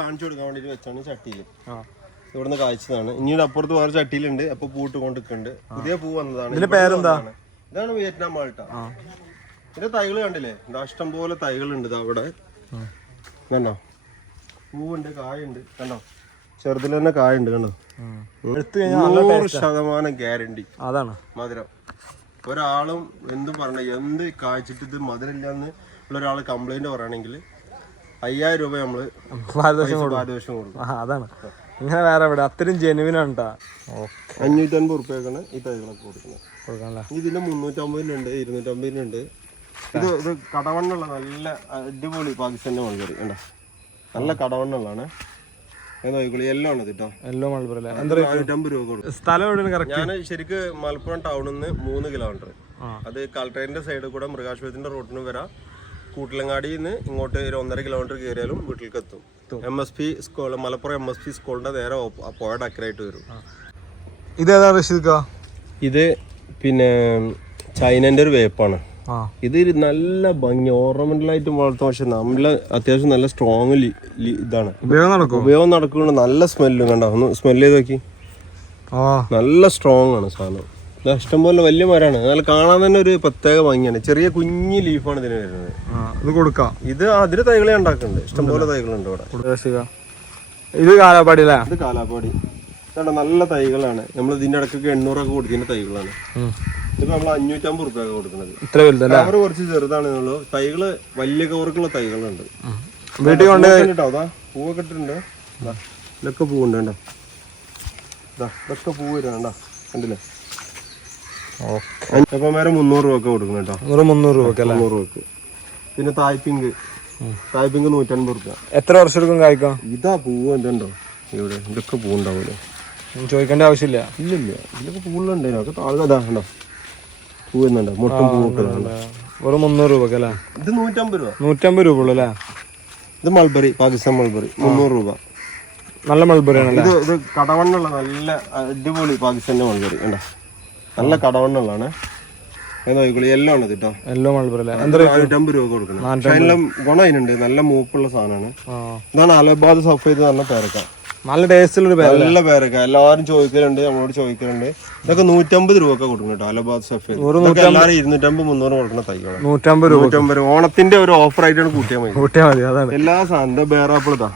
കാണിച്ചു കൊടുക്കാൻ വേണ്ടി വെച്ചാണ് ചട്ടിയിൽ. ഇവിടുന്ന് കാഴ്ചതാണ് ഇനിയുടെ അപ്പുറത്ത് വേറെ ചട്ടിയിലുണ്ട്. അപ്പൊ പൂട്ട് കൊണ്ടിരിക്കുന്നുണ്ട് പുതിയ പൂ വന്നതാണ്. ഇതിന്റെ പേരെന്താ? ഇതാണ് വിയറ്റ്നാം മാൾട്ട. ഇതിന്റെ തൈകൾ കണ്ടില്ലേ? ഇഷ്ടം പോലെ തൈകളുണ്ട് ഇതാ അവിടെ. കണ്ടോ? പൂവുണ്ട് കായുണ്ട്. കണ്ടോ? ചെറുതിൽ തന്നെ കായുണ്ട് കണ്ടോ? നൂറ് ശതമാനം ഗ്യാരണ്ടി അതാണ്. മധുരം. ഒരാളും എന്തും പറഞ്ഞ എന്ത് കാഴ്ചിട്ട് ഇത് മധുരമില്ലാന്ന് ഉള്ള ഒരാൾ കംപ്ലൈന്റ് പറയുകയാണെങ്കിൽ അയ്യായിരം രൂപ നമ്മൾ പാരദോഷം കൊടുക്കും. ആ അതാണ്. ഇങ്ങനെ വേറെ എവിടെ അത്രയും ജെനുവിൻ ആണ് ഓക്കെ. അഞ്ഞൂറ്റൻപത് റുപ്യക്കാണ് ഈ തൈകളൊക്കെ കൊടുക്കുന്നത്. കൊടുക്കാനല്ലേ ഇതിന്റെ മുന്നൂറ്റമ്പതിനുണ്ട് ഇരുന്നൂറ്റമ്പതിനുണ്ട് ഇത് ഇത് കടവണ്ണുള്ള നല്ല അടിപൊളി പാകിസ്ഥാന്റെ മൾബറി ഉണ്ടോ നല്ല കടവണ്ണുള്ളതാണ്. ഞാൻ കേട്ടോ ഞാൻ ശരിക്ക് മലപ്പുറം ടൗണിൽ നിന്ന് മൂന്ന് കിലോമീറ്റർ അത് കലക്ടറിന്റെ സൈഡിൽ കൂടെ മൃഗാശുപത്രിന്റെ റോഡിന് വരാം. കൂട്ടിലങ്ങാടിയിൽ നിന്ന് ഇങ്ങോട്ട് ഒരു ഒന്നര കിലോമീറ്റർ കയറിയാലും വീട്ടിലേക്ക് എത്തും. M S P school Malappuram M S P സ്കൂളിന്റെ നേരെ പോയുടെ അക്കരായിട്ട് വരും. ഇതേതാ റഷീദ് ഇത് പിന്നെ ചൈനന്റെ ഒരു വേപ്പാണ് ഇത് നല്ല ഭംഗി ഓർണമെന്റലായിട്ട് വളർത്തും പക്ഷെ നമ്മൾ അത്യാവശ്യം നല്ല സ്ട്രോങ് ഇതാണ്. ഉപയോഗം നടക്കും ഉപയോഗം നടക്കുന്നുണ്ട്. നല്ല സ്മെല്ലും കണ്ട? ഒന്ന് സ്മെല്ല് ചെയ്ത് നോക്കി. നല്ല സ്ട്രോങ് ആണ് സാധനം. ഇഷ്ടംപോലെ വലിയ മരമാണ്. നല്ല കാണാൻ തന്നെ ഒരു പ്രത്യേക ഭംഗിയാണ്. ചെറിയ കുഞ്ഞു ലീഫാണ് ഇതിന് വരുന്നത്. ഇത് കൊടുക്കാം. ഇത് അതിന് തൈകളെ ഉണ്ടാക്കുന്നുണ്ട്. ഇഷ്ടംപോലെ തൈകളുണ്ട് ഇവിടെ. ഇത് കാലാപ്പാടി അല്ലേ? ഇത് കാലാപ്പാടി. ഇതാണ് നല്ല തൈകളാണ്. നമ്മൾ ഇതിന്റെ ഇടയ്ക്കൊക്കെ എണ്ണൂറൊക്കെ കൊടുക്കുന്ന തൈകളാണ്. ഇതിപ്പോ നമ്മൾ അഞ്ഞൂറ്റമ്പത് രൂപ കൊടുക്കുന്നത്. ഇത്ര വലുതല്ലേ കവർ കുറച്ച് ചെറുതാണെന്നുള്ളൂ തൈകൾ വലിയ കവർക്കുള്ള തൈകളുണ്ട്. വീട്ടിൽ കൊണ്ട് പൂവൊക്കെ ട്ടോ, അതാ പൂവൊക്കെ ഇട്ടിട്ടുണ്ട്. ഇതൊക്കെ പൂവുണ്ട് കണ്ടോ? ദാ, ഇതൊക്കെ പൂ വരുന്നുണ്ടോ കണ്ടില്ലേ? അപ്പൊ മേരെ മുന്നൂറ് രൂപ കൊടുക്കുന്നുണ്ടോ കൊടുക്കണം കേട്ടോ. നൂറ് മുന്നൂറ് രൂപക്ക് പിങ്ക്. പിന്നെ തായ്പിങ്ക് തായ്പിങ്ക് നൂറ്റൻപത് റുപ്യ. എത്ര വർഷം എടുക്കും കായ്ക്കാം? ഇതാ പൂവ് എന്തുണ്ടോ ഇവിടെ ഇതൊക്കെ പൂവുണ്ടാവൂലേ? ചോദിക്കേണ്ട ആവശ്യമില്ല. ഇല്ലില്ല. ഇതിലൊക്കെ പൂവുകളുണ്ടേ ഒക്കെ താഴെ ഇതാ കണ്ടോ? പൂ വരുന്നുണ്ടോ. മൊത്തം പൂവൊക്കെ ഇതാ. വെറും മുന്നൂറ് രൂപക്ക് അല്ലേ? ഇത് നൂറ്റമ്പത് രൂപ. നൂറ്റമ്പത് രൂപ ഉള്ളു അല്ലേ? ഇത് മൾബറി പാകിസ്ഥാൻ മൾബറി. മുന്നൂറ് രൂപ. നല്ല മൾബറി ആണല്ലേ? ഇത് ഇത് കടവണ്ണുള്ള നല്ല അടിപൊളി പാകിസ്ഥാന്റെ മൾബറി. കണ്ടോ? നല്ല കടവണ്ണുള്ളതാണ്. നോക്കിക്കോളി എല്ലാം ആണ് കേട്ടോ എല്ലോ മൾബറി നാനൂറ്റമ്പത് രൂപ കൊടുക്കണം. പക്ഷെ അതിനെല്ലാം ഗുണം അതിനുണ്ട്. നല്ല മൂപ്പുള്ള സാധനമാണ്. ഇതാണ് അലബാദ് സഫേദ് പറഞ്ഞ പേരക്ക. നല്ല ടേസ്റ്റുള്ളൊരു പേര് നല്ല പേരക്ക. എല്ലാവരും ചോദിക്കലുണ്ട് നമ്മളോട് ചോദിക്കലുണ്ട്. ഇതൊക്കെ നൂറ്റമ്പത് രൂപ ഒക്കെ കൊടുക്കണം കേട്ടോ അലബാദ് സഫേദ് എല്ലാവരും ഇരുന്നൂറ്റമ്പത് മുന്നൂറ് കൊടുക്കുന്ന തൈകളാണ്. നൂറ്റമ്പത് രൂപ നൂറ്റമ്പത് രൂപ. ഓണത്തിന്റെ ഒരു ഓഫർ ആയിട്ടാണ് കൂട്ടിയാൽ മതി. കൂട്ടിയാൽ മതി അതാണ്. എല്ലാ സാധനം ബേറാപ്പിൾ ഇതാ.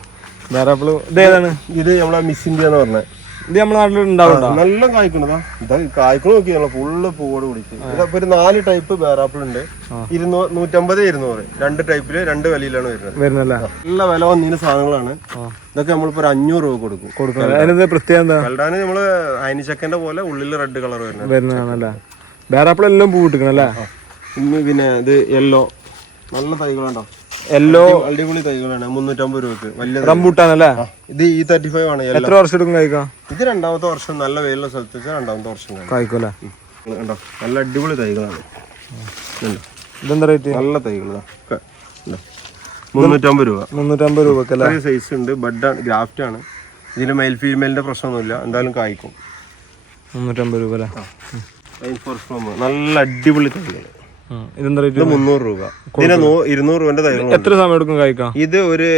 ബേറാപ്പിൾ ഇത് ഏതാണ്? ഇത് നമ്മളെ മിസ് ഇന്ത്യ എന്ന് പറഞ്ഞത് ഇത് നമ്മുടെ നാട്ടിൽ ഉണ്ടാവുണ്ടോ നല്ല കായ്ക്കണതാ ഇതാ കായ്ക്കണ നോക്കിയാണോ ഫുള്ള് പൂവോട് പിടിച്ച് ഇതിപ്പോ ഒരു നാല് ടൈപ്പ് ബേറാപ്പിൾ ഉണ്ട്. ഇരുന്നൂ നൂറ്റമ്പത് ഇരുന്നൂറ്. രണ്ട് ടൈപ്പിൽ രണ്ട് വിലയിലാണ് വരുന്നത്. വരുന്നല്ലേ? നല്ല വില വന്നിരുന്ന സാധനങ്ങളാണ്. ഇതൊക്കെ നമ്മളിപ്പോ ഒരു അഞ്ഞൂറ് രൂപ കൊടുക്കും. കൊടുക്കും. പ്രത്യേകം കൽഡാന് നമ്മൾ അയനിച്ചക്കന്റെ പോലെ ഉള്ളിൽ റെഡ് കളർ വരുന്നത്. വരുന്നതാണല്ലേ? എല്ലാം പൂ കിട്ടണല്ലേ പിന്നെ ഇത് യെല്ലോ നല്ല തൈകളുണ്ടോ എല്ലോ അടിപൊളി തൈകളാണ്. മുന്നൂറ്റമ്പത് രൂപക്ക്. വലിയ തൈ. റംബൂട്ടാനല്ലേ ഇത് ഈ തേർട്ടി ഫൈവ് ആണ്. യെല്ലോ എത്ര വർഷം എടുക്കും കഴിക്കാം ഇത് രണ്ടാമത്തെ വർഷം നല്ല വെയിലുള്ള സ്ഥലത്ത് വെച്ചാൽ രണ്ടാമത്തെ വർഷം കാണും അല്ലേ കണ്ടോ? നല്ല അടിപൊളി തൈകളാണ്. ഇതെന്താ റേറ്റ് നല്ല തൈകളാണ്? മുന്നൂറ്റമ്പത് രൂപ. മുന്നൂറ്റമ്പത് രൂപക്കല്ലേ? ചെറിയ സൈസ് ഉണ്ട്. ബഡാണ് ഗ്രാഫ്റ്റ് ആണ്. ഇതിന് മെയിൽ ഫീമെയിലിന്റെ പ്രശ്നമൊന്നുമില്ല. എന്തായാലും കായ്ക്കും. മുന്നൂറ്റമ്പത് രൂപ അല്ലേ? നല്ല അടിപൊളി തൈകൾ ഉം. ഇതെന്താ റേറ്റ് മുന്നൂറ് രൂപ. ഇതിനെ ഇരുന്നൂറ് രൂപന്റെ തൈകൾ എത്ര സമയം എടുക്കും കഴിക്കാം ഇത് ഒരു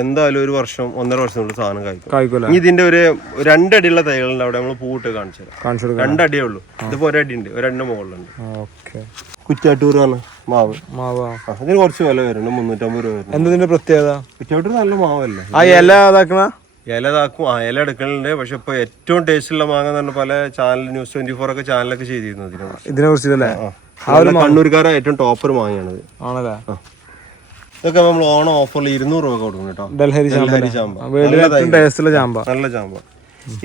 എന്തായാലും ഒരു വർഷം ഒന്നര വർഷത്തിനുള്ള സാധനം കായ്ക്കും. ഇനി ഇതിന്റെ ഒരു രണ്ടടിയുള്ള തൈകളുണ്ട് അവിടെ നമ്മൾ പൂവിട്ട് കാണിച്ചു കാണിച്ചു രണ്ടടിയേ ഉള്ളൂ. ഇതിപ്പോ ഒരടി ഉണ്ട് ഒരടിന്റെ മുകളിലുണ്ട്. ഓക്കെ. കുറ്റാട്ടൂർ ആണ് മാവ്. മാവാ? അതിന് ഇതിന് കുറച്ച് വില വരുന്നുണ്ട്. മുന്നൂറ്റമ്പത് രൂപ വരുന്നു എന്തതിന്റെ പ്രത്യേകത? കുറ്റാട്ടൂർ നല്ല മാവല്ലേ? ആ ഇല അതാക്കണ ഇല ഇതാക്കും. ആ ഇല എടുക്കലുണ്ട്. പക്ഷെ ഇപ്പൊ ഏറ്റവും ടേസ്റ്റ് ഉള്ള മാങ്ങ എന്ന് പറഞ്ഞ പല ചാനൽ ന്യൂസ് ട്വന്റി ഫോർ ഒക്കെ ചാനലൊക്കെ ചെയ്തിരുന്നു ഇതിനെ കുറിച്ച്. ഇതിനെ കുറിച്ച് കണ്ണൂർക്കാരെ ഏറ്റവും ടോപ്പർ മാങ്ങയാണിത്. ആണല്ലേ? ഇതൊക്കെ നമ്മൾ ഓണം ഓഫറിൽ ഇരുന്നൂറ് രൂപ കൊടുക്കും കേട്ടോ. ഡൽഹരി ചാമ്പ നല്ല ചാമ്പ.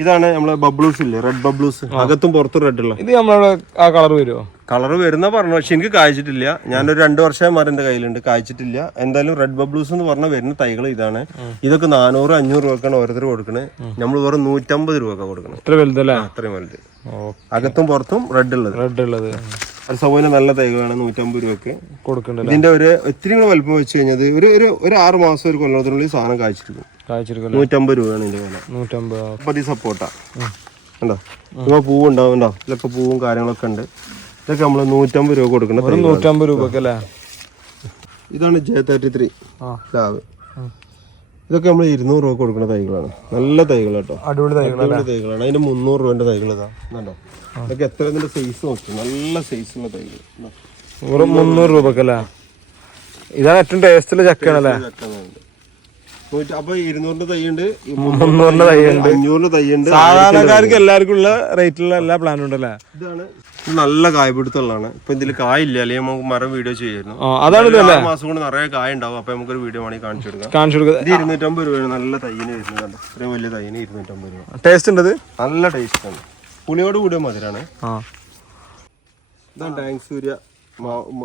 ഇതാണ് നമ്മളെ ബബ്ലൂസ് ഇല്ലേ? റെഡ് ബബ്ലൂസ് അകത്തും പുറത്തും റെഡ് ഉള്ള. ഇത് നമ്മളെ ആ കളർ വരുമോ കളർ വരുന്ന പറഞ്ഞു പക്ഷെ എനിക്ക് കായ്ച്ചിട്ടില്ല. ഞാനൊരു രണ്ട് വർഷമായി എന്റെ എന്റെ കയ്യിലുണ്ട് കായ്ച്ചിട്ടില്ല. എന്തായാലും റെഡ് ബബ്ലൂസ് എന്ന് പറഞ്ഞാൽ വരുന്ന തൈകൾ ഇതാണ്. ഇതൊക്കെ നാനൂറ് അഞ്ഞൂറ് രൂപക്കാണ് ഓരോരുത്തർ കൊടുക്കണേ. നമ്മൾ വെറും നൂറ്റമ്പത് രൂപ കൊടുക്കണം. ഇത്ര വലുതല്ലേ? അത്രയും വലുത്. അകത്തും പുറത്തും റെഡ് ഉള്ളത്. റെഡ് ഉള്ളത്. ഒരു സൗകര്യം നല്ല തൈകളാണ് നൂറ്റമ്പത് രൂപക്ക്. കൊടുക്കേണ്ടത് ഇതിന്റെ ഒരു ഒത്തിരി കൂടെ വലുപ്പം വെച്ച് കഴിഞ്ഞത് ഒരു ഒരു ഒരു ആറ് മാസം ഒരു കൊല്ലത്തിനുള്ളിൽ സാധനം കായ്ച്ചിരിക്കും. നൂറ്റമ്പത് രൂപയാണ് ഇതിന്റെ വില. നൂറ്റമ്പത് അപ്പൊ സപ്പോർട്ടാ. ഉണ്ടോ ഇപ്പൊ പൂവ് ഉണ്ടാവും ഉണ്ടോ ഇതിലൊക്കെ പൂവും കാര്യങ്ങളൊക്കെ ഉണ്ട്. ഇതൊക്കെ നമ്മൾ നൂറ്റമ്പത് രൂപ കൊടുക്കണം ഒരു. നൂറ്റമ്പത് രൂപ ഇതാണ് ജെ തേർട്ടി ത്രീ ലാവ് പ്ലാവ്. ഇതൊക്കെ നമ്മൾ ഇരുന്നൂറ് രൂപ കൊടുക്കുന്ന തൈകളാണ്. നല്ല തൈകൾ കേട്ടോ അടിപൊളി തൈകളാണ് തൈകളാണ്. അതിന്റെ മുന്നൂറ് രൂപന്റെ തൈകൾ ഇതാ. കണ്ടോ? ഇതൊക്കെ എത്ര ഇതിന്റെ സൈസ് നോക്കി. നല്ല സൈസുള്ള തൈകൾ ഇതാ. വെറും മുന്നൂറ് രൂപക്കല്ലേ ഇതാണ് ഏറ്റവും ടേസ്റ്റുള്ള ചക്കയാണല്ലേ? ചക്കങ്ങളുണ്ട്. നൂറ്റി അപ്പൊ ഇരുന്നൂറിന്റെ തൈയുണ്ട് മുന്നൂറിന്റെ തൈയുണ്ട്. അഞ്ഞൂറിന്റെ തൈയുണ്ട്. സാധാരണക്കാർക്ക് എല്ലാവർക്കും ഉള്ള റേറ്റിലുള്ള എല്ലാ പ്ലാനും ഉണ്ടല്ലേ? ഇതാണ്. നല്ല കായ്പിടുത്തമുള്ളതാണ്. ഇപ്പൊ ഇതിൽ കായില്ല അല്ലെങ്കിൽ നമുക്ക് മരം വീഡിയോ ചെയ്യായിരുന്നു അതാണ് മാസം കൊണ്ട് നിറയെ കായ ഉണ്ടാവും. അപ്പൊ നമുക്കൊരു വീഡിയോ വേണമെങ്കിൽ കാണിച്ചു കൊടുക്കാം. കാണിച്ചു കൊടുക്കാം. ഇത് ഇരുന്നൂറ്റമ്പത് രൂപയാണ്. നല്ല തൈന് വരുന്നത് ഇത്രയും വലിയ തൈന് ഇരുന്നൂറ്റമ്പത് രൂപ. ടേസ്റ്റ് ഉണ്ട് നല്ല ടേസ്റ്റ് ആണ്. പുളിയോട് കൂടിയ മധുരാണ്. ഇതാണ് ടാങ്ക് സൂര്യ.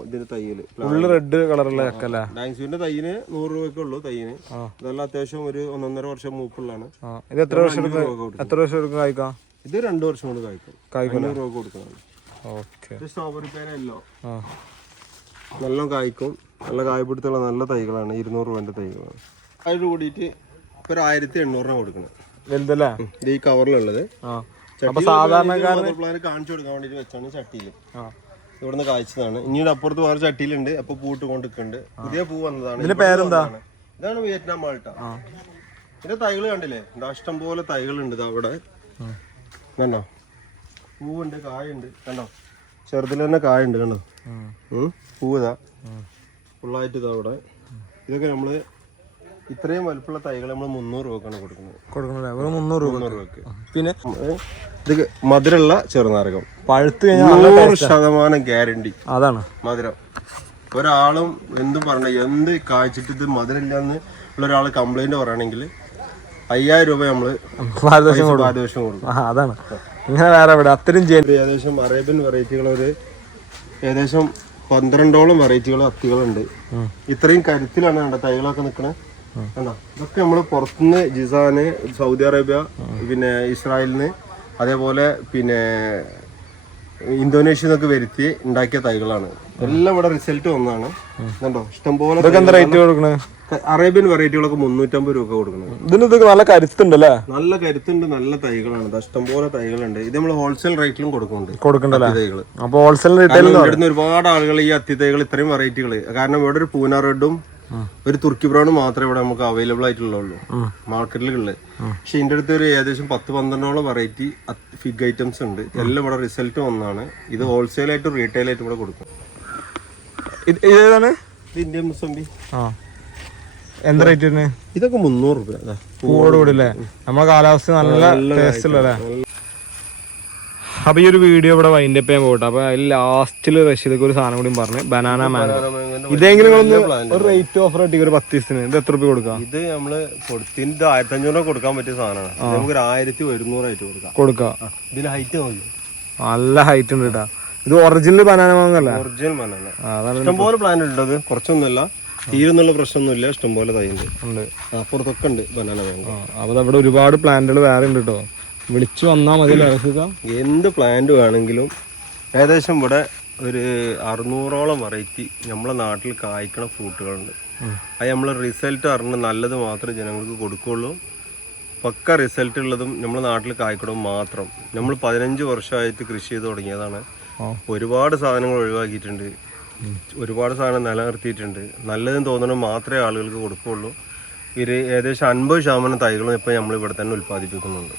ഇതിന്റെ തയ്യൽ. ഫുള്ള് റെഡ് കളറുള്ള ചക്കല്ലേ ടാങ്ക് സൂര്യന്റെ തൈന് നൂറ് രൂപയൊക്കെ ഉള്ളൂ തൈന് ഇതെല്ലാം അത്യാവശ്യം ഒരു ഒന്നൊന്നര വർഷം മൂപ്പുള്ളതാണ്. ഇത് എത്ര വർഷം. എത്ര വർഷം കായ്ക്കാം? ഇത് രണ്ടു വർഷം കൊണ്ട് കായ്ക്കും. കായ്ക്കും രൂപ കൊടുക്കുന്നതാണ്. സ്ട്രോബെറി പേരല്ലോ നല്ല കായ്ക്കും. നല്ല കായ്പിടുത്തുള്ള നല്ല തൈകളാണ്. ഇരുന്നൂറ് രൂപന്റെ തൈകളാണ്. അതിന് കൂടിയിട്ട് ഇപ്പൊ ഒരു ആയിരത്തി എണ്ണൂറിന് കൊടുക്കുന്നത്. വലുതല്ലേ? ഇത് ഈ കവറിലുള്ളത് അപ്പൊ സാധാരണക്കാരന് പ്ലാൻ കാണിച്ചു കൊടുക്കാൻ വേണ്ടിട്ട് വെച്ചാണ് ചട്ടിയിൽ ഇവിടുന്ന് കാഴ്ചതാണ് ഇനിയുടെ അപ്പുറത്ത് വേറെ ചട്ടിയിലുണ്ട്. അപ്പൊ പൂട്ട് കൊണ്ടിരിക്കുന്നുണ്ട് പുതിയ പൂ വന്നതാണ്. ഇതിന്റെ പേരെന്താ? ഇതാണ്. Vietnam Malta. ഇതിന്റെ തൈകൾ കണ്ടില്ലേ? ഇഷ്ടം പോലെ തൈകളുണ്ട് അവിടെ. കണ്ടോ? പൂവുണ്ട് കായുണ്ട്. കണ്ടോ? ചെറുതിൽ തന്നെ കായുണ്ട് കണ്ടോ? പൂവിതാ ഫുള്ളായിട്ട് ഇതാ അവിടെ. ഇതൊക്കെ നമ്മൾ ഇത്രയും വലുപ്പമുള്ള തൈകൾ നമ്മൾ മുന്നൂറ് രൂപക്കാണ് കൊടുക്കുന്നത്. കൊടുക്കണല്ലേ വെറും മുന്നൂറ് രൂപ മുന്നൂറ് രൂപക്ക്. പിന്നെ ഇത് മധുരമുള്ള ചെറുനാരകം. പഴുത്ത് കഴിഞ്ഞാൽ നൂറ് ശതമാനം ഗ്യാരണ്ടി. അതാണ്. മധുരം. ഒരാളും എന്തും പറഞ്ഞ എന്ത് കാഴ്ചിട്ട് ഇത് മധുരമില്ലാന്ന് ഉള്ള ഒരാൾ കംപ്ലൈന്റ് പറയുകയാണെങ്കിൽ അയ്യായിരം രൂപ നമ്മൾ ഭാരതദേശം കൊടുക്കും. അതാണ്. ഇങ്ങനെ വേറെ ഇവിടെ അത്രയും ചെയ്യുന്നത് ഏകദേശം അറേബ്യൻ വെറൈറ്റികൾ ഒരു ഏകദേശം പന്ത്രണ്ടോളം വെറൈറ്റികൾ അത്തികളുണ്ട്. ഇത്രയും കരുത്തിലാണ് തൈകളൊക്കെ നിൽക്കണേ കണ്ടോ? ഇതൊക്കെ നമ്മൾ പുറത്തുനിന്ന് ജിസാന് സൗദി അറേബ്യ പിന്നെ ഇസ്രായേലിന് അതേപോലെ പിന്നെ ഇന്തോനേഷ്യ നിന്നൊക്കെ വരുത്തി ഉണ്ടാക്കിയ തൈകളാണ്. എല്ലാം ഇവിടെ റിസൾട്ട് ഒന്നാണ് കണ്ടോ? ഇഷ്ടംപോലെ റേറ്റ് കൊടുക്കണേ? അറേബ്യൻ വെറൈറ്റികളൊക്കെ മുന്നൂറ്റമ്പത് രൂപ കൊടുക്കുന്നത് ഇതിന് ഇതൊക്കെ നല്ല കരുത്തുണ്ടല്ലേ? നല്ല കരുത്തുണ്ട് നല്ല തൈകളാണ്. ഇഷ്ടംപോലെ തൈകളുണ്ട്. ഇത് നമ്മൾ ഹോൾസെയിൽ റേറ്റിലും കൊടുക്കുന്നുണ്ട് കൊടുക്കണ്ടല്ലേ? തൈകൾ അപ്പൊ ഹോൾസെയിൽ റേറ്റിൽ ഒരുപാട് ആളുകൾ ഈ അത്തി തൈകൾ ഇത്രയും വെറൈറ്റികൾ കാരണം ഇവിടെ ഒരു പൂന റെഡും ഒരു തുർക്കി ബ്രൗൺ മാത്രമേ ഇവിടെ നമുക്ക് അവൈലബിൾ ആയിട്ടുള്ളൂ മാർക്കറ്റിലുള്ളത് പക്ഷെ ഇതിന്റെ അടുത്ത് ഒരു ഏകദേശം പത്ത് പന്ത്രണ്ടോളം വെറൈറ്റി ഫിഗ് ഐറ്റംസ് ഉണ്ട്. എല്ലാം ഇവിടെ റിസൾട്ട് വന്നാണ്. ഇത് ഹോൾസെയിൽ ആയിട്ടും റീറ്റെയിൽ ആയിട്ടും ഇവിടെ കൊടുക്കും. ഇതേതാണ് ഇന്ത്യൻ മുസംബി എന്താ റേറ്റ് ഇതൊക്കെ മുന്നൂറ് രൂപ. പൂവോട് കൂടി അല്ലേ? നമ്മളെ കാലാവസ്ഥ നല്ല ടേസ്റ്റ് ഉള്ളല്ലേ അപ്പൊ ഈ ഒരു വീഡിയോ ഇവിടെ വൈൻഡപ്പ് ചെയ്യാൻ പോകട്ടെ. അപ്പൊ അതിൽ ലാസ്റ്റിൽ റഷീദക്ക് ഒരു സാധനം കൂടി പറഞ്ഞു ബനാന മാംഗോ ഇതെങ്കിലും ഒരു റേറ്റ് ഓഫർ കിട്ടി ഒരു പത്ത് ദിവസത്തിന്. ഇത് എത്ര രൂപ കൊടുക്കാം? ഇത് നമ്മൾ കൊടുത്തിന്റെ ആയിരത്തി അഞ്ഞൂറ് കൊടുക്കാൻ പറ്റിയ സാധനമാണ്. നമുക്ക് ഒരു ആയിരത്തി ഒരുന്നൂറായിട്ട് കൊടുക്കാം. കൊടുക്കാം. ഇതിന് ഹൈറ്റ് നോക്കി. നല്ല ഹൈറ്റ് ഉണ്ട് കേട്ടാ ഇത് ഒറിജിനൽ ബനാന മാംഗോ അല്ലേ? ഒറിജിനൽ ബനാന ഇഷ്ടംപോലെ പ്ലാൻ ഉണ്ടത് കുറച്ചൊന്നുമല്ല. തീരുന്നുള്ള പ്രശ്നമൊന്നുമില്ല. ഇഷ്ടംപോലെ തൈ ഉണ്ട്. അപ്പുറത്തൊക്കെ ഉണ്ട് ബനാന മാങ്ങ അപ്പൊ അവിടെ ഒരുപാട് പ്ലാന്റുകൾ വേറെ ഉണ്ട് കേട്ടോ വിളിച്ചു വന്നാൽ മതി എന്ത് പ്ലാന്റ് വേണമെങ്കിലും ഏകദേശം ഇവിടെ ഒരു അറുന്നൂറോളം വെറൈറ്റി നമ്മളെ നാട്ടിൽ കായ്ക്കണ ഫ്രൂട്ടുകളുണ്ട് അത് നമ്മൾ റിസൾട്ട് അറിഞ്ഞ് നല്ലത് മാത്രമേ ജനങ്ങൾക്ക് കൊടുക്കുകയുള്ളൂ. പക്ക റിസൾട്ട് ഉള്ളതും നമ്മളെ നാട്ടിൽ കായ്ക്കണം മാത്രം. നമ്മൾ പതിനഞ്ച് വർഷമായിട്ട് കൃഷി ചെയ്ത് തുടങ്ങിയതാണ്. ഒരുപാട് സാധനങ്ങൾ ഒഴിവാക്കിയിട്ടുണ്ട്. ഒരുപാട് സാധനം നിലനിർത്തിയിട്ടുണ്ട്. നല്ലതെന്ന് തോന്നണം മാത്രമേ ആളുകൾക്ക് കൊടുക്കുകയുള്ളൂ. ഇത് ഏകദേശം അൻപത് ശതമാനം തൈകളും ഇപ്പം നമ്മൾ ഇവിടെ തന്നെ ഉൽപ്പാദിപ്പിക്കുന്നുണ്ട്.